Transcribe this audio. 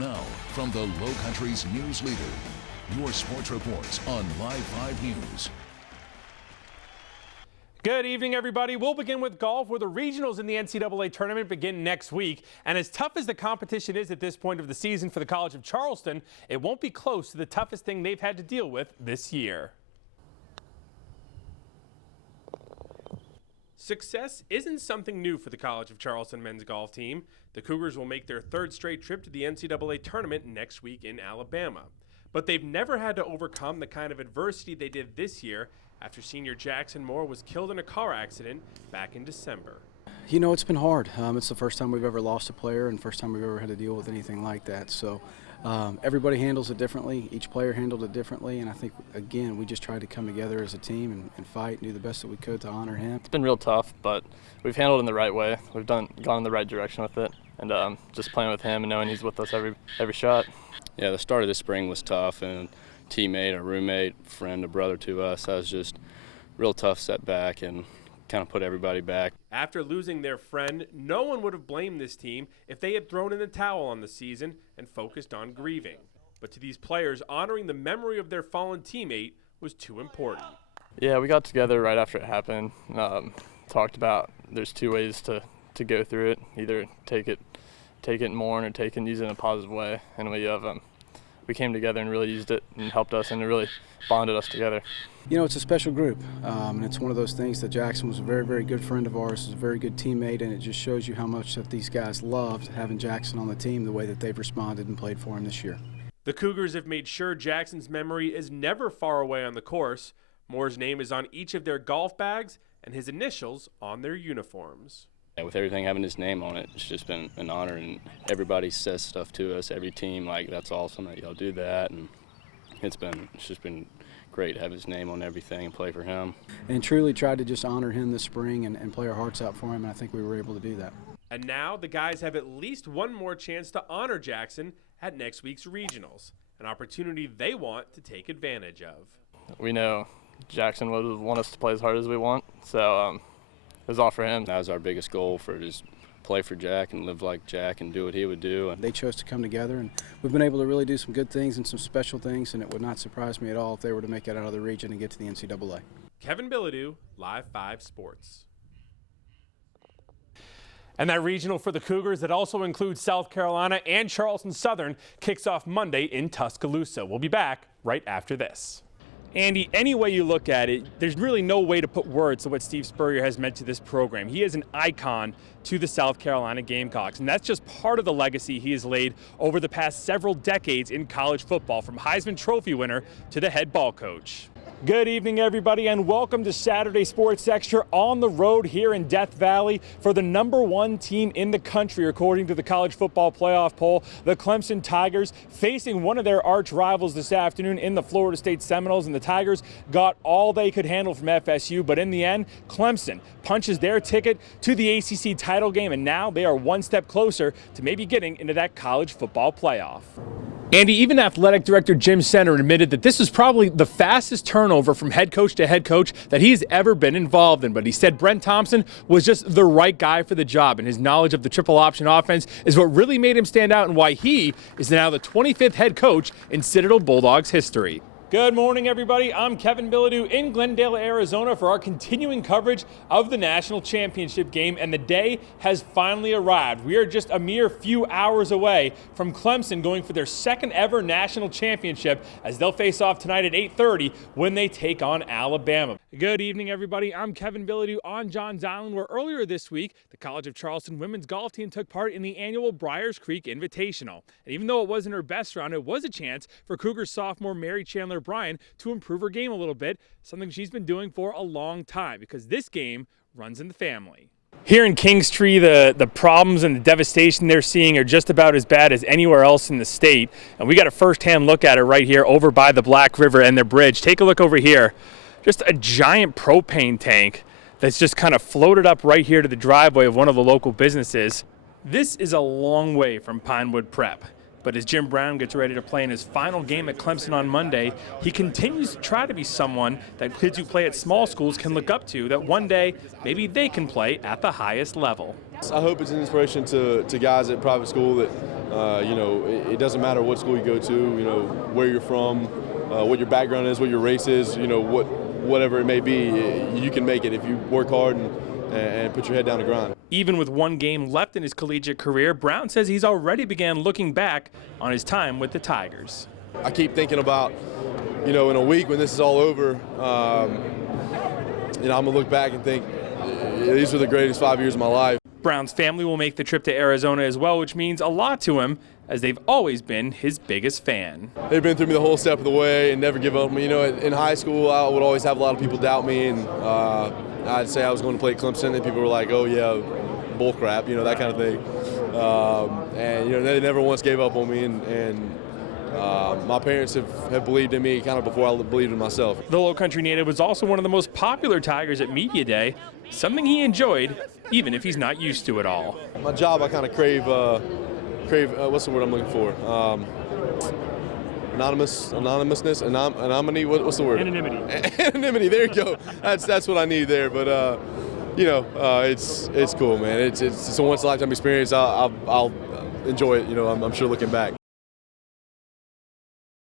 Now, from the Low Country's news leader, your sports reports on Live 5 News. Good evening, everybody. We'll begin with golf, where the regionals in the NCAA tournament begin next week. And as tough as the competition is at this point of the season for the College of Charleston, it won't be close to the toughest thing they've had to deal with this year. Success isn't something new for the College of Charleston men's golf team. The Cougars will make their third straight trip to the NCAA tournament next week in Alabama. But they've never had to overcome the kind of adversity they did this year after senior Jackson Moore was killed in a car accident back in December. You know, it's been hard. It's the first time we've ever lost a player and first time we've ever had to deal with anything like that. So everybody handles it differently. Each player handled it differently. And I think, again, we just tried to come together as a team and fight and do the best that we could to honor him. It's been real tough, but we've handled it in the right way. We've gone in the right direction with it. And just playing with him and knowing he's with us every shot. Yeah, the start of this spring was tough, and a teammate, a roommate, friend, a brother to us. That was just a real tough setback and kind of put everybody back. After losing their friend, no one would have blamed this team if they had thrown in the towel on the season and focused on grieving. But to these players, honoring the memory of their fallen teammate was too important. Yeah, we got together right after it happened, talked about there's two ways to go through it, either take it and mourn or take and use it in a positive way. And we came together and really used it and helped us, and it really bonded us together. You know, it's a special group, and it's one of those things that Jackson was a very, very good friend of ours, is a very good teammate, and it just shows you how much that these guys loved having Jackson on the team, the way that they've responded and played for him this year. The Cougars have made sure Jackson's memory is never far away on the course. Moore's name is on each of their golf bags and his initials on their uniforms. Yeah, with everything having his name on it, it's just been an honor, and everybody says stuff to us, every team, like, that's awesome that y'all do that, and it's just been great to have his name on everything and play for him. And truly tried to just honor him this spring and play our hearts out for him, and I think we were able to do that. And now the guys have at least one more chance to honor Jackson at next week's regionals, an opportunity they want to take advantage of. We know Jackson would want us to play as hard as we want, so it was all for him. That was our biggest goal, for just play for Jack and live like Jack and do what he would do. They chose to come together, and we've been able to really do some good things and some special things, and it would not surprise me at all if they were to make it out of the region and get to the NCAA. Kevin Bilodeau, Live 5 Sports. And that regional for the Cougars that also includes South Carolina and Charleston Southern kicks off Monday in Tuscaloosa. We'll be back right after this. Andy, any way you look at it, there's really no way to put words to what Steve Spurrier has meant to this program. He is an icon to the South Carolina Gamecocks, and that's just part of the legacy he has laid over the past several decades in college football, from Heisman Trophy winner to the head ball coach. Good evening, everybody, and welcome to Saturday Sports Extra on the road here in Death Valley for the #1 team in the country, according to the College Football Playoff poll. The Clemson Tigers facing one of their arch rivals this afternoon in the Florida State Seminoles, and the Tigers got all they could handle from FSU, but in the end, Clemson punches their ticket to the ACC title game, and now they are one step closer to maybe getting into that college football playoff. Andy, even athletic director Jim Center admitted that this was probably the fastest turnover from head coach to head coach that he's ever been involved in. But he said Brent Thompson was just the right guy for the job, and his knowledge of the triple option offense is what really made him stand out and why he is now the 25th head coach in Citadel Bulldogs history. Good morning, everybody. I'm Kevin Bilodeau in Glendale, Arizona for our continuing coverage of the national championship game, and the day has finally arrived. We are just a mere few hours away from Clemson going for their second ever national championship, as they'll face off tonight at 8:30 when they take on Alabama. Good evening, everybody. I'm Kevin Bilodeau on Johns Island, where earlier this week, the College of Charleston women's golf team took part in the annual Briars Creek Invitational. And even though it wasn't her best round, it was a chance for Cougars sophomore Mary Chandler Bryan to improve her game a little bit, something she's been doing for a long time, because this game runs in the family. Here in Kingstree, the problems and the devastation they're seeing are just about as bad as anywhere else in the state. And we got a first-hand look at it right here over by the Black River and their bridge. Take a look over here. Just a giant propane tank that's just kind of floated up right here to the driveway of one of the local businesses. This is a long way from Pinewood Prep. But as Jim Brown gets ready to play in his final game at Clemson on Monday, he continues to try to be someone that kids who play at small schools can look up to, that one day maybe they can play at the highest level. I hope it's an inspiration to guys at private school that It doesn't matter what school you go to, where you're from, what your background is, what your race is, whatever it may be, you can make it if you work hard and put your head down to grind. Even with one game left in his collegiate career, Brown says he's already began looking back on his time with the Tigers. I keep thinking about, in a week when this is all over, I'm going to look back and think these were the greatest 5 years of my life. Brown's family will make the trip to Arizona as well, which means a lot to him, as they've always been his biggest fan. They've been through me the whole step of the way and never give up on me. In high school, I would always have a lot of people doubt me, and I'd say I was going to play at Clemson, and people were like, oh, yeah, bull crap, that kind of thing. They never once gave up on me, and my parents have believed in me kind of before I believed in myself. The Low Country native was also one of the most popular Tigers at Media Day, something he enjoyed, even if he's not used to it all. My job, I kind of crave what's the word I'm looking for? Anonymous, anonymity. What's the word? Anonymity. Anonymity. There you go. That's what I need there. But it's cool, man. It's a once in a lifetime experience. I'll enjoy it. I'm sure looking back.